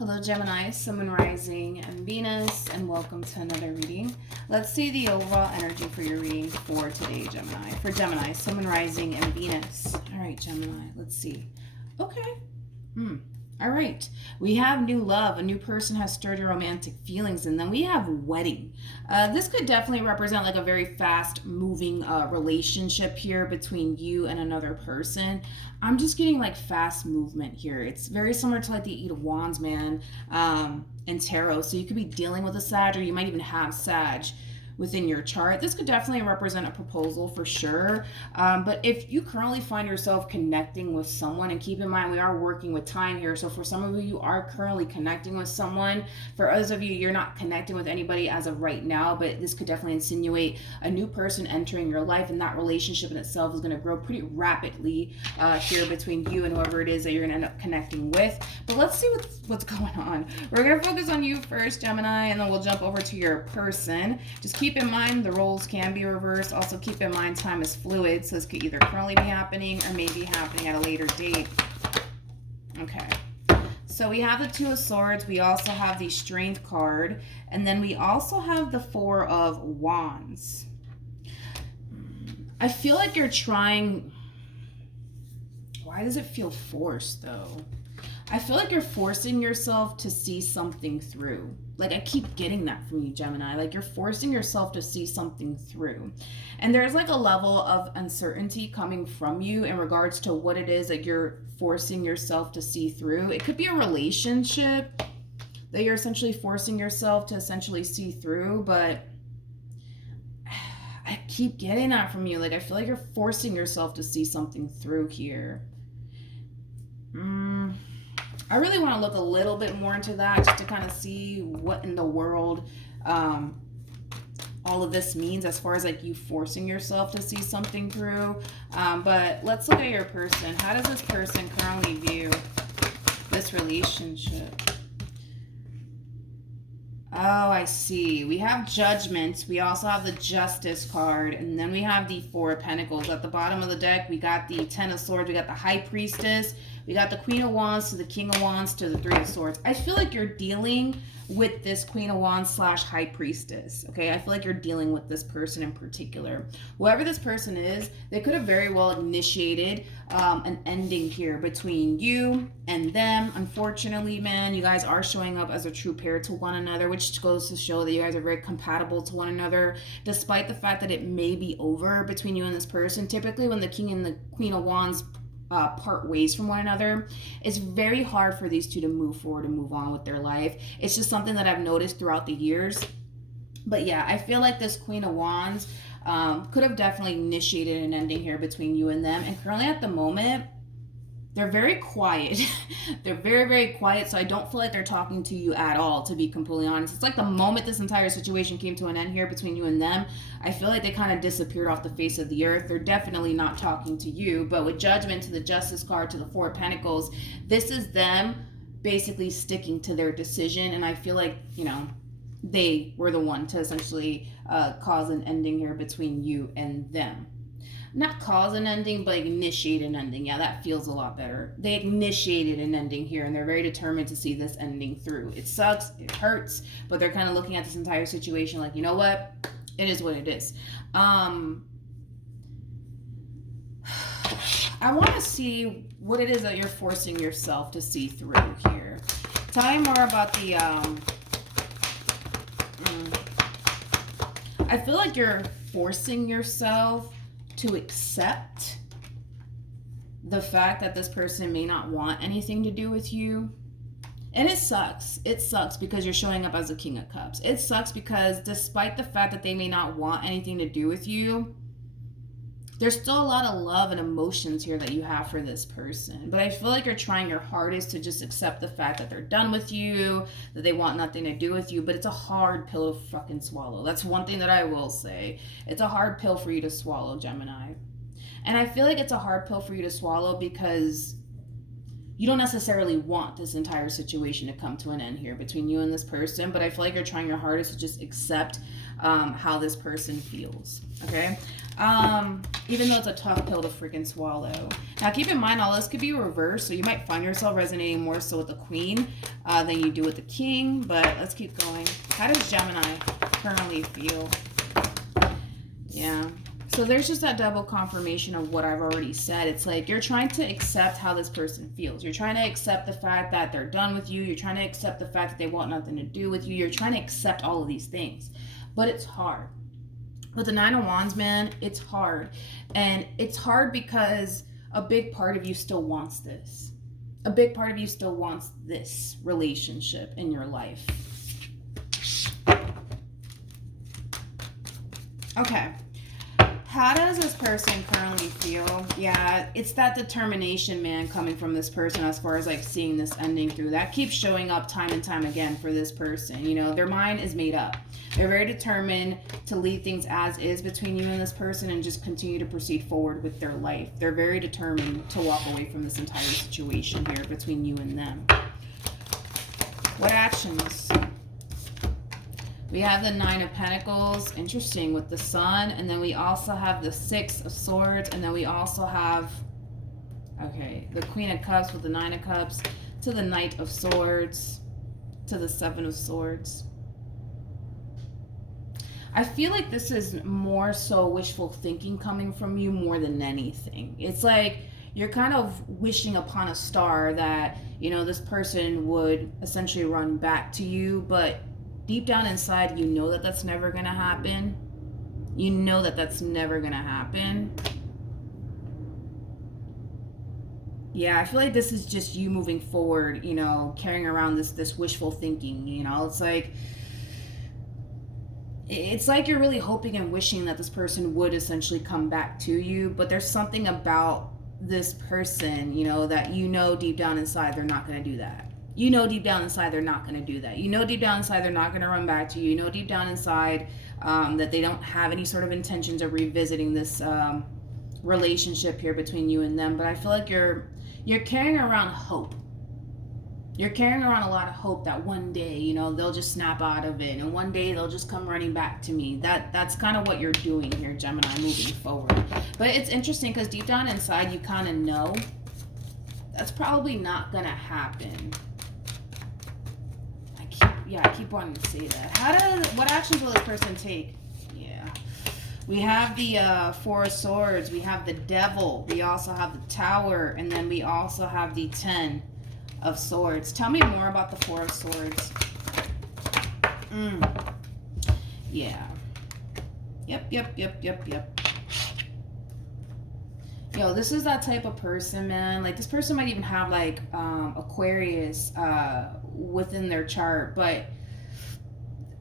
Hello Gemini, Sun, Moon, Rising, and Venus, and welcome to another reading. Let's see the overall energy for your reading for today, Gemini. For Gemini, Sun, Moon, Rising, and Venus. All right, Gemini, let's see. Okay. All right. We have new love. A new person has stirred your romantic feelings, and then we have wedding. This could definitely represent like a very fast-moving relationship here between you and another person. I'm just getting like fast movement here. It's very similar to like the Eight of Wands, man, and tarot. So you could be dealing with a Sag, or you might even have Sag within your chart. This could definitely represent a proposal for sure. But if you currently find yourself connecting with someone, and keep in mind we are working with time here, so for some of you, you are currently connecting with someone. For others of you, you're not connecting with anybody as of right now, but this could definitely insinuate a new person entering your life, and that relationship in itself is going to grow pretty rapidly here between you and whoever it is that you're going to end up connecting with. But let's see what's going on. We're going to focus on you first, Gemini, and then we'll jump over to your person. Just keep in mind the roles can be reversed. Also keep in mind time is fluid, so this could either currently be happening or maybe happening at a later date. Okay, so we have the Two of Swords. We also have the Strength card, and then we also have the Four of Wands. I feel like you're trying... Why does it feel forced though? I feel like you're forcing yourself to see something through. Like, I keep getting that from you, Gemini. Like, you're forcing yourself to see something through. And there's like a level of uncertainty coming from you in regards to what it is that you're forcing yourself to see through. It could be a relationship that you're essentially forcing yourself to essentially see through, but I keep getting that from you. Like, I feel like you're forcing yourself to see something through here. I really want to look a little bit more into that just to kind of see what in the world all of this means as far as like you forcing yourself to see something through. But let's look at your person. How does this person currently view this relationship? Oh, I see. We have Judgment. We also have the Justice card. And then we have the Four of Pentacles. At the bottom of the deck, we got the Ten of Swords. We got the High Priestess. We got the Queen of Wands to the King of Wands to the Three of Swords. I feel like you're dealing with this Queen of Wands / High Priestess. Okay, I feel like you're dealing with this person in particular. Whoever this person is, they could have very well initiated an ending here between you and them. Unfortunately, man, you guys are showing up as a true pair to one another, which goes to show that you guys are very compatible to one another, despite the fact that it may be over between you and this person. Typically, when the King and the Queen of Wands part ways from one another, it's very hard for these two to move forward and move on with their life. It's just something that I've noticed throughout the years. But yeah, I feel like this Queen of Wands could have definitely initiated an ending here between you and them. And currently at the moment, they're very quiet. They're very, very quiet. So I don't feel like they're talking to you at all, to be completely honest. It's like the moment this entire situation came to an end here between you and them, I feel like they kind of disappeared off the face of the earth. They're definitely not talking to you. But with Judgment to the Justice card to the Four of Pentacles, this is them basically sticking to their decision. And I feel like, you know, they were the one to essentially cause an ending here between you and them. Not cause an ending, but initiate an ending. Yeah, that feels a lot better. They initiated an ending here, and they're very determined to see this ending through. It sucks, it hurts, but they're kind of looking at this entire situation like, you know what? It is what it is. I want to see what it is that you're forcing yourself to see through here. Tell me more about the... I feel like you're forcing yourself to accept the fact that this person may not want anything to do with you. And it sucks. It sucks because you're showing up as a King of Cups. It sucks because despite the fact that they may not want anything to do with you, there's still a lot of love and emotions here that you have for this person. But I feel like you're trying your hardest to just accept the fact that they're done with you, that they want nothing to do with you. But it's a hard pill to fucking swallow. That's one thing that I will say. It's a hard pill for you to swallow, Gemini. And I feel like it's a hard pill for you to swallow because you don't necessarily want this entire situation to come to an end here between you and this person. But I feel like you're trying your hardest to just accept how this person feels, okay? Even though it's a tough pill to freaking swallow. Now, keep in mind, all this could be reversed, so you might find yourself resonating more so with the Queen than you do with the King, but let's keep going. How does Gemini currently feel? Yeah. So there's just that double confirmation of what I've already said. It's like you're trying to accept how this person feels. You're trying to accept the fact that they're done with you. You're trying to accept the fact that they want nothing to do with you. You're trying to accept all of these things. But it's hard. With the Nine of Wands, man, it's hard. And it's hard because a big part of you still wants this. A big part of you still wants this relationship in your life. Okay. How does this person currently feel? Yeah, it's that determination, man, coming from this person as far as like seeing this ending through. That keeps showing up time and time again for this person. You know, their mind is made up. They're very determined to leave things as is between you and this person and just continue to proceed forward with their life. They're very determined to walk away from this entire situation here between you and them. What actions? We have the Nine of Pentacles, interesting, with the Sun, and then we also have the Six of Swords, and then we also have, okay, the Queen of Cups with the Nine of Cups, to the Knight of Swords, to the Seven of Swords. I feel like this is more so wishful thinking coming from you more than anything. It's like you're kind of wishing upon a star that, you know, this person would essentially run back to you, but deep down inside, you know that that's never going to happen. You know that that's never going to happen. Yeah, I feel like this is just you moving forward, you know, carrying around this wishful thinking, you know. It's like you're really hoping and wishing that this person would essentially come back to you, but there's something about this person, you know, that you know deep down inside they're not going to do that. You know deep down inside they're not going to do that. You know deep down inside they're not going to run back to you. You know deep down inside that they don't have any sort of intentions of revisiting this relationship here between you and them. But I feel like you're carrying around hope. You're carrying around a lot of hope that one day, you know, they'll just snap out of it, and one day they'll just come running back to me. That's kind of what you're doing here, Gemini, moving forward. But it's interesting because deep down inside you kind of know that's probably not going to happen. I keep wanting to say that. What actions will this person take? Yeah. We have the Four of Swords. We have the Devil. We also have the Tower. And then we also have the Ten of Swords. Tell me more about the Four of Swords. Yeah. Yep. Yo, this is that type of person, man. Like, this person might even have, like, Aquarius within their chart. But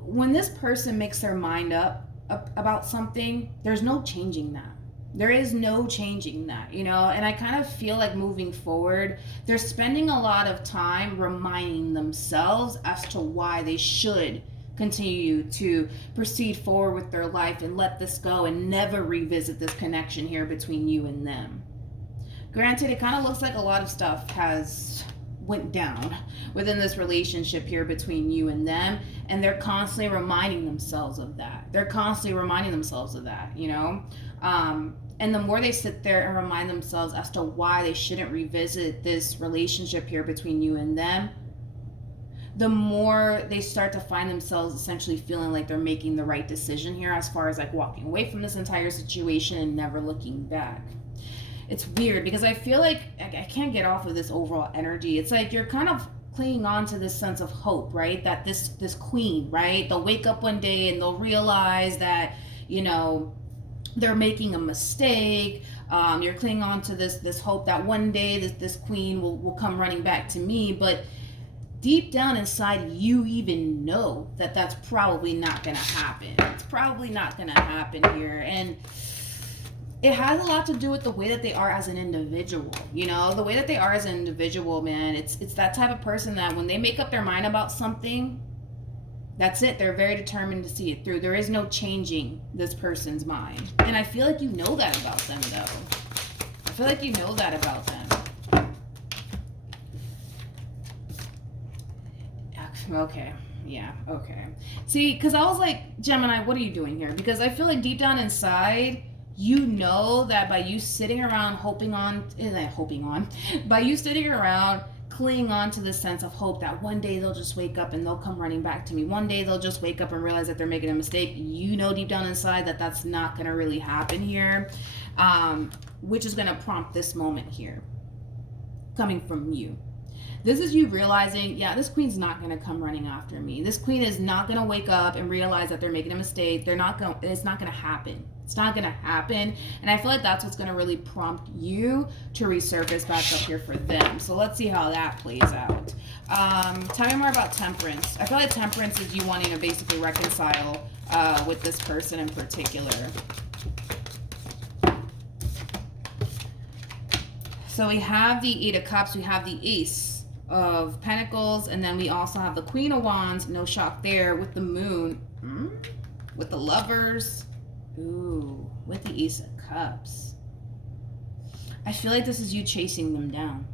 when this person makes their mind up about something, there's no changing that. There is no changing that, you know? And I kind of feel like moving forward, they're spending a lot of time reminding themselves as to why they should continue to proceed forward with their life and let this go and never revisit this connection here between you and them. Granted, it kind of looks like a lot of stuff has went down within this relationship here between you and them, and they're constantly reminding themselves of that. You know? And the more they sit there and remind themselves as to why they shouldn't revisit this relationship here between you and them, the more they start to find themselves essentially feeling like they're making the right decision here as far as like walking away from this entire situation and never looking back. It's weird because I feel like I can't get off of this overall energy. It's like you're kind of clinging on to this sense of hope, right? That this queen, right? They'll wake up one day and they'll realize that, you know, they're making a mistake. You're clinging on to this hope that one day this queen will come running back to me. But deep down inside, you even know that that's probably not going to happen. It's probably not going to happen here. And it has a lot to do with the way that they are as an individual. You know, the way that they are as an individual, man, it's that type of person that when they make up their mind about something, that's it. They're very determined to see it through. There is no changing this person's mind. And I feel like you know that about them, though. I feel like you know that about them. Okay. Yeah, okay. See, because I was like, Gemini, what are you doing here? Because I feel like deep down inside, you know that by you sitting around by you sitting around clinging on to this sense of hope that one day they'll just wake up and they'll come running back to me. One day they'll just wake up and realize that they're making a mistake. You know deep down inside that that's not going to really happen here, which is going to prompt this moment here coming from you. This is you realizing, yeah, this queen's not going to come running after me. This queen is not going to wake up and realize that they're making a mistake. It's not going to happen. It's not going to happen. And I feel like that's what's going to really prompt you to resurface back up here for them. So let's see how that plays out. Tell me more about Temperance. I feel like Temperance is you wanting to basically reconcile with this person in particular. So we have the Eight of Cups. We have the Ace of Pentacles, and then we also have the Queen of Wands, no shock there, with the Moon, with the Lovers, ooh, with the Ace of Cups. I feel like this is you chasing them down.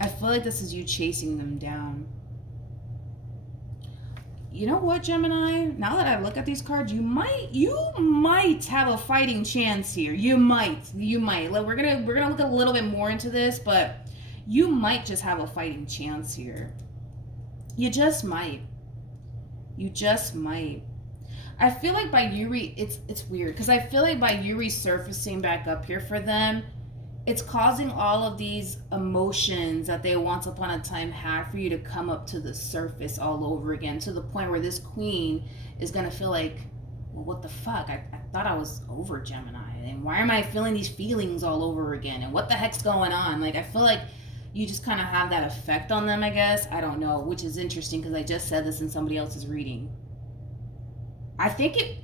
I feel like this is you chasing them down. You know what, Gemini? Now that I look at these cards, you might have a fighting chance here. You might. Like, we're gonna look a little bit more into this, but you might just have a fighting chance here. You just might. I feel like by you it's weird because I feel like by you resurfacing back up here for them, it's causing all of these emotions that they once upon a time had for you to come up to the surface all over again, to the point where this queen is gonna feel like, well, what the fuck? I thought I was over Gemini, and why am I feeling these feelings all over again? And what the heck's going on? Like, I feel like you just kind of have that effect on them, I guess. I don't know, which is interesting because I just said this in somebody else's reading. I think it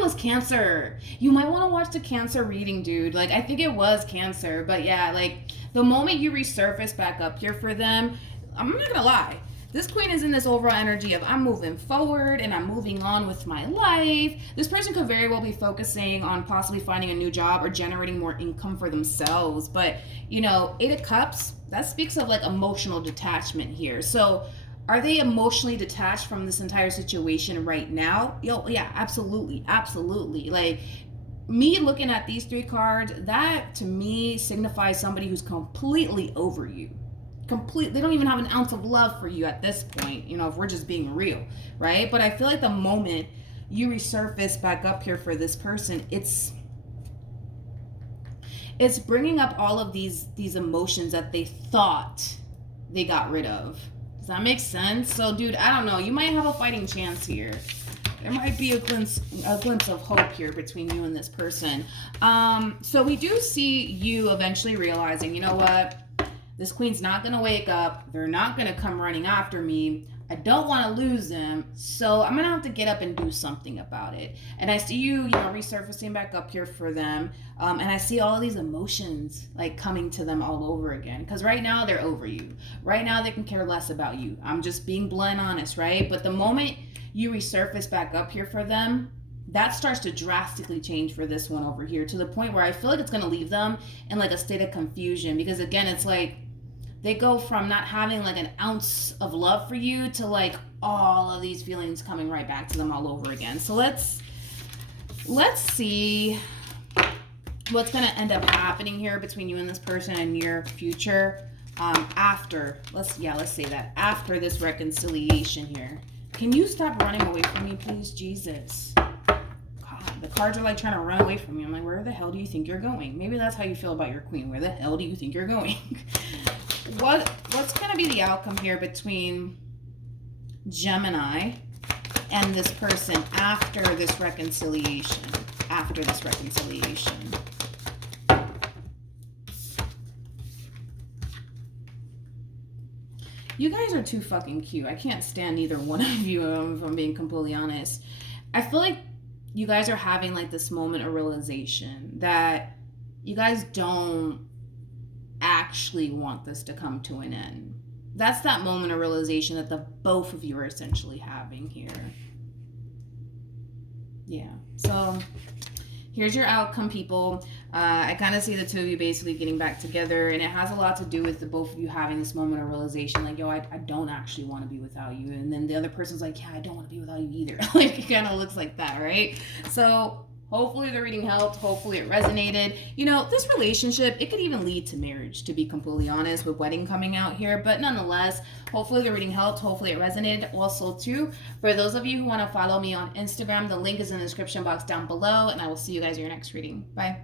was Cancer. You might want to watch the Cancer reading, dude. Like, I think it was Cancer. But yeah, like, the moment you resurface back up here for them, I'm not gonna lie, this queen is in this overall energy of I'm moving forward and I'm moving on with my life. This person could very well be focusing on possibly finding a new job or generating more income for themselves. But, you know, Eight of Cups, that speaks of like emotional detachment here. So are they emotionally detached from this entire situation right now? Yeah, absolutely. Like, me looking at these three cards, that to me signifies somebody who's completely over you. They don't even have an ounce of love for you at this point, you know, if we're just being real, right? But I feel like the moment you resurface back up here for this person, it's bringing up all of these emotions that they thought they got rid of. Does that make sense? So, dude, I don't know. You might have a fighting chance here. There might be a glimpse of hope here between you and this person. So we do see you eventually realizing, you know what? This queen's not going to wake up. They're not going to come running after me. I don't want to lose them. So I'm going to have to get up and do something about it. And I see you resurfacing back up here for them. And I see all of these emotions like coming to them all over again. Because right now they're over you. Right now they can care less about you. I'm just being blunt honest, right? But the moment you resurface back up here for them, that starts to drastically change for this one over here, to the point where I feel like it's going to leave them in like a state of confusion. Because again, it's like they go from not having like an ounce of love for you to like all of these feelings coming right back to them all over again. So let's see what's going to end up happening here between you and this person in your future after, let's say that, after this reconciliation here. Can you stop running away from me, please? Jesus. God, the cards are like trying to run away from me. I'm like, where the hell do you think you're going? Maybe that's how you feel about your queen. Where the hell do you think you're going? What's going to be the outcome here between Gemini and this person after this reconciliation? You guys are too fucking cute. I can't stand either one of you, if I'm being completely honest. I feel like you guys are having like this moment of realization that you guys don't actually want this to come to an end. That's that moment of realization that the both of you are essentially having here. Yeah. So Here's your outcome, people. I kind of see the two of you basically getting back together, and it has a lot to do with the both of you having this moment of realization, like, yo, I don't actually want to be without you. And then the other person's like, yeah, I don't want to be without you either. Like, it kind of looks like that, right? So hopefully the reading helped. Hopefully it resonated. You know, this relationship, it could even lead to marriage, to be completely honest, with wedding coming out here. But nonetheless, hopefully the reading helped. Hopefully it resonated. Also, too, for those of you who want to follow me on Instagram, the link is in the description box down below. And I will see you guys in your next reading. Bye.